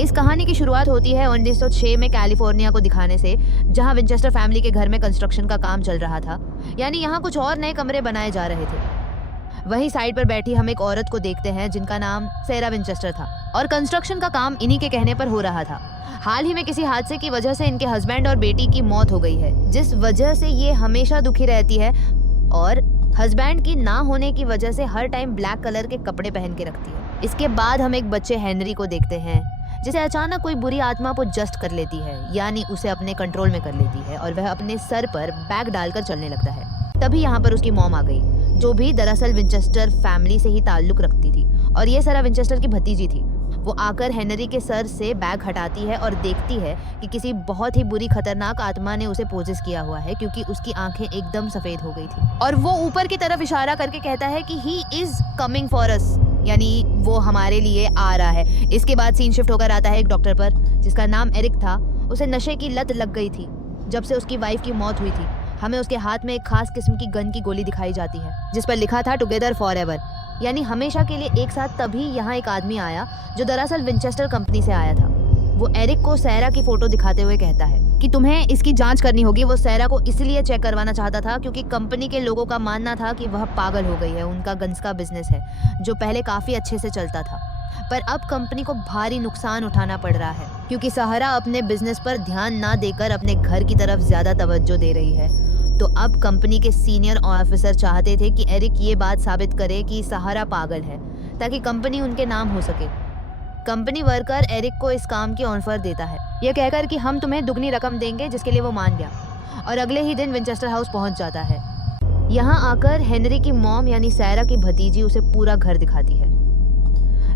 इस कहानी की शुरुआत होती है 1906 में कैलिफोर्निया को दिखाने से, जहां विंचेस्टर फैमिली के घर में कंस्ट्रक्शन का काम चल रहा था। यानी यहाँ कुछ और नए कमरे बनाए जा रहे थे। वहीं साइड पर बैठी हम एक औरत को देखते हैं जिनका नाम सेरा विंचेस्टर था और कंस्ट्रक्शन का काम इन्हीं के कहने पर हो रहा था। हाल ही में किसी हादसे की वजह से इनके हस्बैंड और बेटी की मौत हो गई है, जिस वजह से ये हमेशा दुखी रहती है और हस्बैंड की ना होने की वजह से हर टाइम ब्लैक कलर के कपड़े पहन के रखती है। इसके बाद हम एक बच्चे हेनरी को देखते हैं जिसे अचानक कोई बुरी आत्मा पोजेस्ट कर लेती है, यानी उसे अपने कंट्रोल में कर लेती है और वह अपने सर पर बैग डालकर चलने लगता है। तभी यहाँ पर उसकी मॉम आ गई, जो भी दरअसल विंचेस्टर फैमिली से ही ताल्लुक रखती थी और ये सारा विंचेस्टर की भतीजी थी। वो आकर हेनरी के सर से बैग हटाती है और देखती है कि किसी बहुत ही बुरी खतरनाक आत्मा ने उसे पोजेस किया हुआ है, क्योंकि उसकी आंखें एकदम सफेद हो गई थी और वो ऊपर की तरफ इशारा करके कहता है कि he is coming for us, यानी वो हमारे लिए आ रहा है। इसके बाद सीन शिफ्ट होकर आता है एक डॉक्टर पर जिसका नाम एरिक था। उसे नशे की लत लग गई थी जब से उसकी वाइफ की मौत हुई थी। हमें उसके हाथ में एक खास किस्म की गन की गोली दिखाई जाती है जिस पर लिखा था टुगेदर फॉर एवर, यानी हमेशा के लिए एक साथ। तभी यहाँ एक आदमी आया जो दरअसल विंचेस्टर कंपनी से आया था। वो एरिक को सैरा की फोटो दिखाते हुए कहता है कि तुम्हें इसकी जांच करनी होगी। वो सैरा को इसलिए चेक करवाना चाहता था क्योंकि कंपनी के लोगों का मानना था कि वह पागल हो गई है। उनका गन्स का बिजनेस है जो पहले काफी अच्छे से चलता था, पर अब कंपनी को भारी नुकसान उठाना पड़ रहा है क्योंकि सहारा अपने बिजनेस पर ध्यान ना देकर अपने घर की तरफ ज्यादा तवज्जो दे रही है। तो अब कंपनी के सीनियर ऑफिसर चाहते थे कि एरिक ये बात साबित करे कि सहारा पागल है ताकि कंपनी उनके नाम हो सके। कंपनी वर्कर एरिक को इस काम की ऑफर देता है, यह कहकर कि हम तुम्हें दुगनी रकम देंगे, जिसके लिए वो मान गया और अगले ही दिन विंचेस्टर हाउस पहुंच जाता है। यहाँ आकर हेनरी की मॉम यानी सैरा की भतीजी उसे पूरा घर दिखाती है।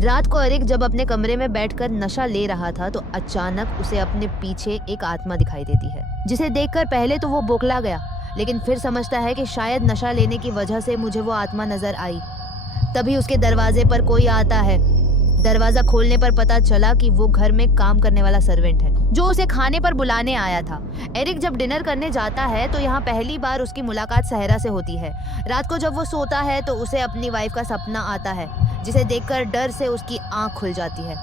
रात को एरिक जब अपने कमरे में बैठकर नशा ले रहा था तो अचानक उसे अपने पीछे एक आत्मा दिखाई देती है, जिसे देखकर पहले तो वो बौखला गया, लेकिन फिर समझता है कि शायद नशा लेने की वजह से मुझे वो आत्मा नजर आई। तभी उसके दरवाजे पर कोई आता है। दरवाजा खोलने पर पता चला कि वो घर में काम करने वाला सर्वेंट है जो उसे खाने पर बुलाने आया था। एरिक जब डिनर करने जाता है तो यहाँ पहली बार उसकी मुलाकात सहरा से होती है। रात को जब वो सोता है तो उसे अपनी वाइफ का सपना आता है, जिसे देखकर डर से उसकी आंख खुल जाती है।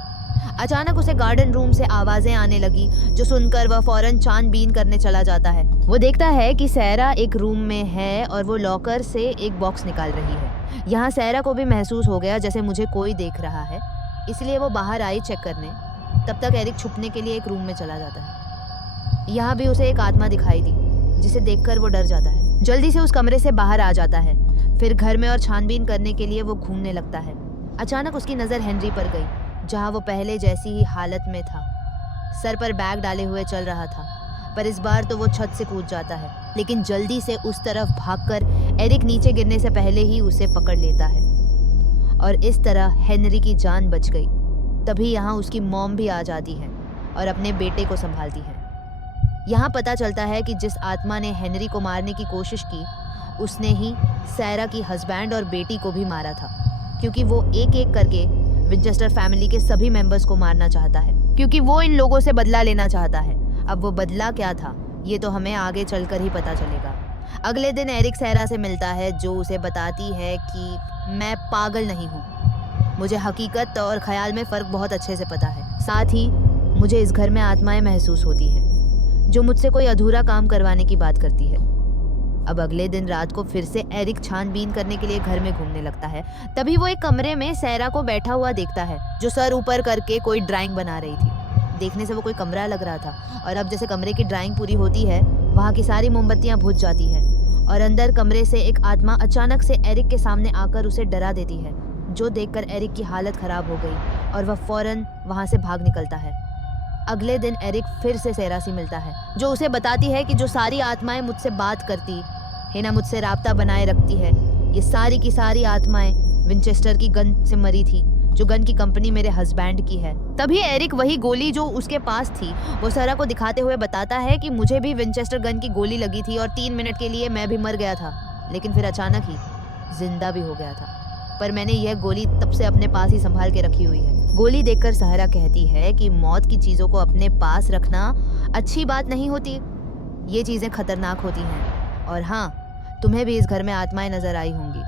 अचानक उसे गार्डन रूम से आवाजें आने लगी, जो सुनकर वह फौरन छानबीन करने चला जाता है। वो देखता है कि सैरा एक रूम में है और वो लॉकर से एक बॉक्स निकाल रही है। यहाँ सैरा को भी महसूस हो गया जैसे मुझे कोई देख रहा है, इसलिए वो बाहर आई चेक करने। तब तक एरिक छुपने के लिए एक रूम में चला जाता है। यहाँ भी उसे एक आत्मा दिखाई दी, जिसे देखकर वो डर जाता है। जल्दी से उस कमरे से बाहर आ जाता है। फिर घर में और छानबीन करने के लिए वो घूमने लगता है। अचानक उसकी नज़र हेनरी पर गई, जहाँ वो पहले जैसी ही हालत में था। सर पर बैग डाले हुए चल रहा था, पर इस बार तो वो छत से कूद जाता है, लेकिन जल्दी से उस तरफ भागकर एरिक नीचे गिरने से पहले ही उसे पकड़ लेता है और इस तरह हेनरी की जान बच गई। तभी यहाँ उसकी मॉम भी आ जाती है और अपने बेटे को संभालती है। यहाँ पता चलता है कि जिस आत्मा ने हेनरी को मारने की कोशिश की, उसने ही सैरा की हस्बैंड और बेटी को भी मारा था, क्योंकि वो एक एक करके विंचेस्टर फैमिली के सभी मेंबर्स को मारना चाहता है, क्योंकि वो इन लोगों से बदला लेना चाहता है। अब वो बदला क्या था, ये तो हमें आगे चलकर ही पता चलेगा। अगले दिन एरिक सैरा से मिलता है, जो उसे बताती है कि मैं पागल नहीं हूँ, मुझे हकीकत और ख्याल में फ़र्क बहुत अच्छे से पता है। साथ ही मुझे इस घर में आत्माएं महसूस होती हैं जो मुझसे कोई अधूरा काम करवाने की बात करती है। अब अगले दिन रात को फिर से एरिक छानबीन करने के लिए घर में घूमने लगता है। तभी वो एक कमरे में सैरा को बैठा हुआ देखता है, जो सर ऊपर करके कोई ड्राइंग बना रही थी। देखने से वो कोई कमरा लग रहा था, और अब जैसे कमरे की ड्राइंग पूरी होती है, वहाँ की सारी मोमबत्तियाँ बुझ जाती है और अंदर कमरे से एक आत्मा अचानक से एरिक के सामने आकर उसे डरा देती है, जो देखकर एरिक की हालत खराब हो गई और वह फौरन वहाँ से भाग निकलता है। अगले दिन एरिक फिर से सैरा से मिलता है, जो उसे बताती है कि जो सारी आत्माएं मुझसे बात करती है ना, मुझसे राब्ता बनाए रखती है, ये सारी की सारी आत्माएं विंचेस्टर की गन से मरी थी, जो गन की कंपनी मेरे हस्बैंड की है। तभी एरिक वही गोली जो उसके पास थी वो सैरा को दिखाते हुए बताता है कि मुझे भी विंचेस्टर गन की गोली लगी थी और 3 मिनट के लिए मैं भी मर गया था, लेकिन फिर अचानक ही जिंदा भी हो गया था। पर मैंने यह गोली तब से अपने पास ही संभाल के रखी हुई है। गोली देखकर सहारा कहती है कि मौत की चीज़ों को अपने पास रखना अच्छी बात नहीं होती, ये चीज़ें खतरनाक होती हैं। और हाँ, तुम्हें भी इस घर में आत्माएं नजर आई होंगी।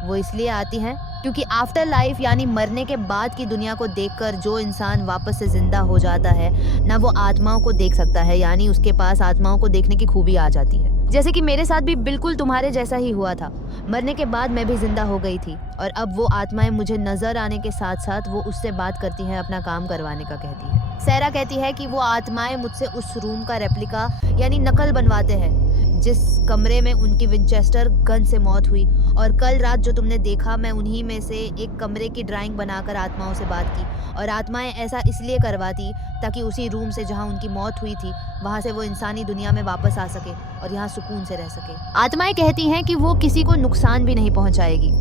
वो इसलिए आती हैं क्योंकि आफ्टर लाइफ यानी मरने के बाद की दुनिया को देखकर जो इंसान वापस से जिंदा हो जाता है ना, वो आत्माओं को देख सकता है, यानी उसके पास आत्माओं को देखने की खूबी आ जाती है। जैसे कि मेरे साथ भी बिल्कुल तुम्हारे जैसा ही हुआ था। मरने के बाद मैं भी जिंदा हो गई थी और अब वो आत्माएं मुझे नजर आने के साथ साथ वो उससे बात करती हैं, अपना काम करवाने का कहती है। सैरा कहती है कि वो आत्माएं मुझसे उस रूम का रेप्लिका यानी नकल बनवाते हैं जिस कमरे में उनकी विंचेस्टर गन से मौत हुई, और कल रात जो तुमने देखा मैं उन्हीं में से एक कमरे की ड्राइंग बनाकर आत्माओं से बात की, और आत्माएं ऐसा इसलिए करवाती ताकि उसी रूम से जहां उनकी मौत हुई थी वहां से वो इंसानी दुनिया में वापस आ सके और यहाँ सुकून से रह सके। आत्माएं कहती हैं कि वो किसी को नुकसान भी नहीं पहुंचाएगी,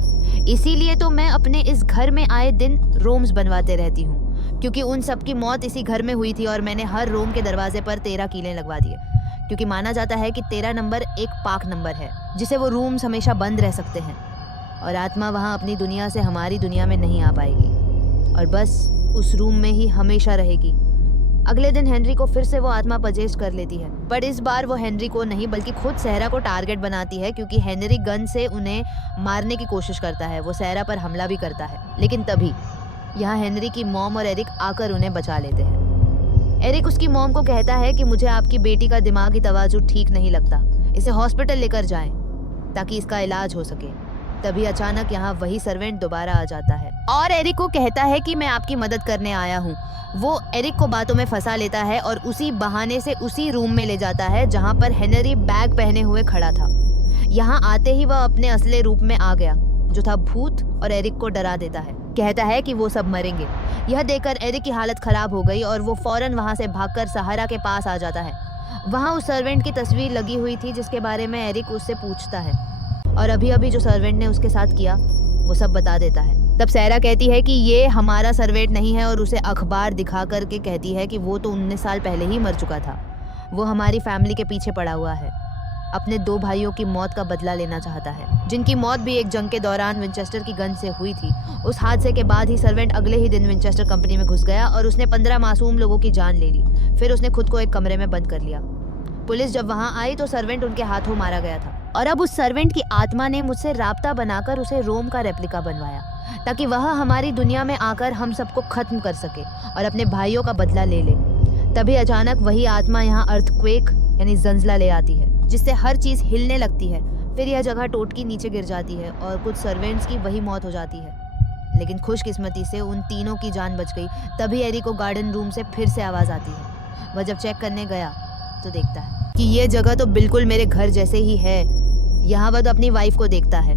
इसीलिए तो मैं अपने इस घर में आए दिन रूम्स बनवाते रहती हूँ, क्योंकि उन सब की मौत इसी घर में हुई थी और मैंने हर रूम के दरवाजे पर 13 कीलें लगवा दिए, क्योंकि माना जाता है कि 13 नंबर एक पाक नंबर है जिसे वो रूम्स हमेशा बंद रह सकते हैं और आत्मा वहाँ अपनी दुनिया से हमारी दुनिया में नहीं आ पाएगी और बस उस रूम में ही हमेशा रहेगी। अगले दिन हेनरी को फिर से वो आत्मा पजेश कर लेती है, पर इस बार वो हेनरी को नहीं बल्कि खुद सहरा को टारगेट बनाती है, क्योंकि हेनरी गन से उन्हें मारने की कोशिश करता है। वो सहरा पर हमला भी करता है, लेकिन तभी यहाँ हेनरी की मॉम और एरिक आकर उन्हें बचा लेते हैं। एरिक उसकी मॉम को कहता है कि मुझे आपकी बेटी का दिमागी तवाज़ुन ठीक नहीं लगता, इसे हॉस्पिटल लेकर जाएं ताकि इसका इलाज हो सके। तभी अचानक यहाँ वही सर्वेंट दोबारा आ जाता है और एरिक को कहता है कि मैं आपकी मदद करने आया हूँ। वो एरिक को बातों में फंसा लेता है और उसी बहाने से उसी रूम में ले जाता है जहाँ पर हेनरी बैग पहने हुए खड़ा था। यहाँ आते ही वह अपने असली रूप में आ गया जो था भूत, और एरिक को डरा देता है, कहता है कि वो सब मरेंगे। यह देखकर एरिक की हालत खराब हो गई और वो फौरन वहाँ से भागकर सहारा के पास आ जाता है। वहाँ उस सर्वेंट की तस्वीर लगी हुई थी जिसके बारे में एरिक उससे पूछता है और अभी अभी जो सर्वेंट ने उसके साथ किया वो सब बता देता है। तब सैरा कहती है कि ये हमारा सर्वेंट नहीं है और उसे अखबार दिखा करके कहती है कि वो तो 19 साल पहले ही मर चुका था। वो हमारी फैमिली के पीछे पड़ा हुआ है, अपने 2 भाइयों की मौत का बदला लेना चाहता है, जिनकी मौत भी एक जंग के दौरान विंचेस्टर की गन से हुई थी। उस हादसे के बाद ही सर्वेंट अगले ही दिन विंचेस्टर कंपनी में घुस गया और उसने 15 मासूम लोगों की जान ले ली। फिर उसने खुद को एक कमरे में बंद कर लिया। पुलिस जब वहां आई तो सर्वेंट उनके हाथों मारा गया था और अब उस सर्वेंट की आत्मा ने मुझसे राब्ता बनाकर उसे रोम का रेप्लिका बनवाया ताकि वह हमारी दुनिया में आकर हम सबको खत्म कर सके और अपने भाइयों का बदला ले ले। तभी अचानक वही आत्मा यहाँ अर्थक्वेक यानी जंजला ले आती है, जिससे हर चीज हिलने लगती है। फिर यह जगह टोटकी नीचे गिर जाती है और कुछ सर्वेंट्स की वही मौत हो जाती है, लेकिन खुशकिस्मती से उन तीनों की जान बच गई। तभी एरिक को गार्डन रूम से फिर से आवाज आती है। वह जब चेक करने गया तो देखता है कि ये जगह तो बिल्कुल मेरे घर जैसे ही है। यहाँ वह तो अपनी वाइफ को देखता है,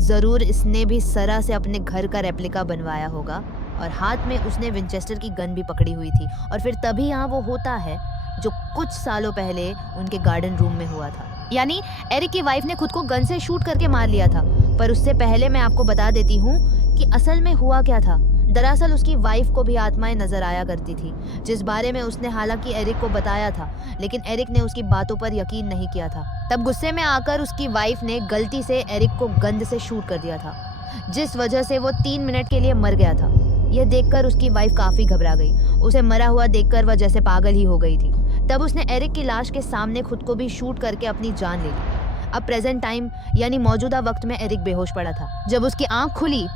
जरूर इसने भी सरा से अपने घर का रेप्लिका बनवाया होगा और हाथ में उसने विंचेस्टर की गन भी पकड़ी हुई थी। और फिर तभी यहाँ वो होता है जो कुछ सालों पहले उनके गार्डन रूम में हुआ था, यानी एरिक की वाइफ ने खुद को गन से शूट करके मार लिया था। पर उससे पहले मैं आपको बता देती हूँ कि असल में हुआ क्या था। दरअसल उसकी वाइफ को भी आत्माएं नजर आया करती थी, जिस बारे में उसने हालांकि एरिक को बताया था, लेकिन एरिक ने उसकी बातों पर यकीन नहीं किया था। तब गुस्से में आकर उसकी वाइफ ने गलती से एरिक को गन से शूट कर दिया था, जिस वजह से वो 3 मिनट के लिए मर गया था। यह देखकर उसकी वाइफ काफी घबरा गई। उसे मरा हुआ देखकर वह जैसे पागल ही हो गई थी। तब उसने एरिक की लाश के सामने खुद को भी शूट करके अपनी जान ले ली। अब प्रेजेंट टाइम यानी मौजूदा वक्त में एरिक बेहोश पड़ा था। जब उसकी आंख खुली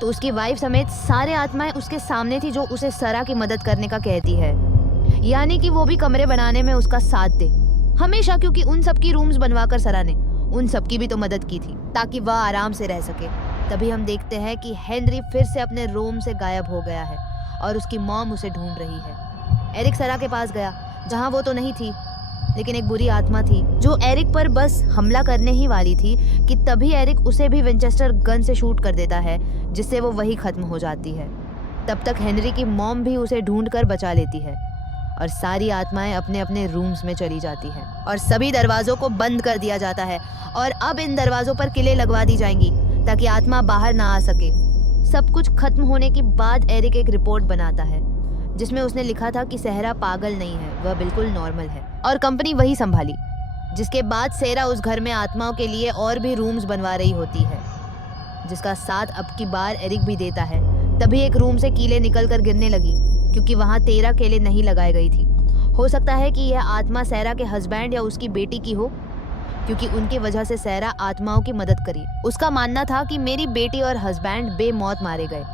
तो उसकी वाइफ समेत सारे आत्माएं उसके सामने थी, जो उसे सरा की मदद करने का कहती है, यानी कि वो भी कमरे बनाने में उसका साथ दे हमेशा, क्योंकि उन सबकी रूम्स बनवाकर सरा ने उन सबकी भी तो मदद की थी ताकि वह आराम से रह सके। तभी हम देखते हैं कि हेनरी फिर से अपने रूम से गायब हो गया है और उसकी मॉम उसे ढूंढ रही है। एरिक सरा के पास गया जहाँ वो तो नहीं थी, लेकिन एक बुरी आत्मा थी जो एरिक पर बस हमला करने ही वाली थी कि तभी एरिक उसे भी विंचेस्टर गन से शूट कर देता है, जिससे वो वही खत्म हो जाती है। तब तक हेनरी की मॉम भी उसे ढूंढकर बचा लेती है और सारी आत्माएं अपने अपने रूम्स में चली जाती हैं और सभी दरवाजों को बंद कर दिया जाता है और अब इन दरवाजों पर किले लगवा दी जाएंगी ताकि आत्मा बाहर ना आ सके। सब कुछ खत्म होने के बाद एरिक एक रिपोर्ट बनाता है जिसमें उसने लिखा था कि सहरा पागल नहीं है, वह बिल्कुल नॉर्मल है, और कंपनी वही संभाली। जिसके बाद सेरा उस घर में आत्माओं के लिए और भी रूम्स बनवा रही होती है, जिसका साथ अब की बार एरिक भी देता है। तभी एक रूम से कीलें निकल कर गिरने लगी, क्योंकि वहाँ 13 केले नहीं लगाई गई थी। हो सकता है कि यह आत्मा सेरा के हस्बैंड या उसकी बेटी की हो, क्योंकि उनकी वजह से सहरा आत्माओं की मदद करी। उसका मानना था कि मेरी बेटी और हस्बैंड बेमौत मारे गए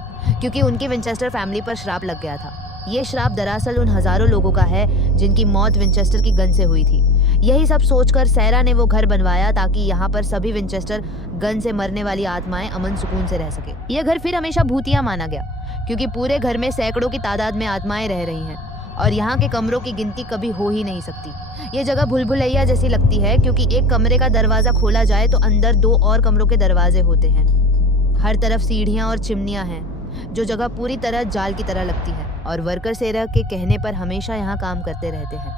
क्योंकि उनकी विंचेस्टर फैमिली पर श्राप लग गया था। ये श्राप दरअसल उन हजारों लोगों का है जिनकी मौत विंचेस्टर की गन से हुई थी। यही सब सोचकर सहरा ने वो घर बनवाया ताकि यहाँ पर सभी विंचेस्टर गन से मरने वाली आत्माएं अमन सुकून से रह सके। यह घर फिर हमेशा भूतिया माना गया क्योंकि पूरे घर में सैकड़ों की तादाद में आत्माएं रह रही हैं और यहाँ के कमरों की गिनती कभी हो ही नहीं सकती। ये जगह भूल-भुलैया जैसी लगती है क्योंकि एक कमरे का दरवाजा खोला जाए तो अंदर 2 और कमरों के दरवाजे होते हैं। हर तरफ सीढ़ियाँ और चिमनियाँ हैं, जो जगह पूरी तरह जाल की तरह लगती है और वर्कर सेरा के कहने पर हमेशा यहाँ काम करते रहते हैं।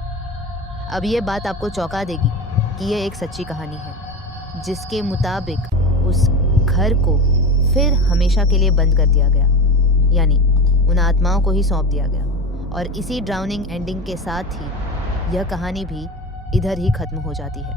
अब ये बात आपको चौंका देगी कि ये एक सच्ची कहानी है जिसके मुताबिक उस घर को फिर हमेशा के लिए बंद कर दिया गया, यानी उन आत्माओं को ही सौंप दिया गया। और इसी ड्राउनिंग एंडिंग के साथ ही यह कहानी भी इधर ही खत्म हो जाती है।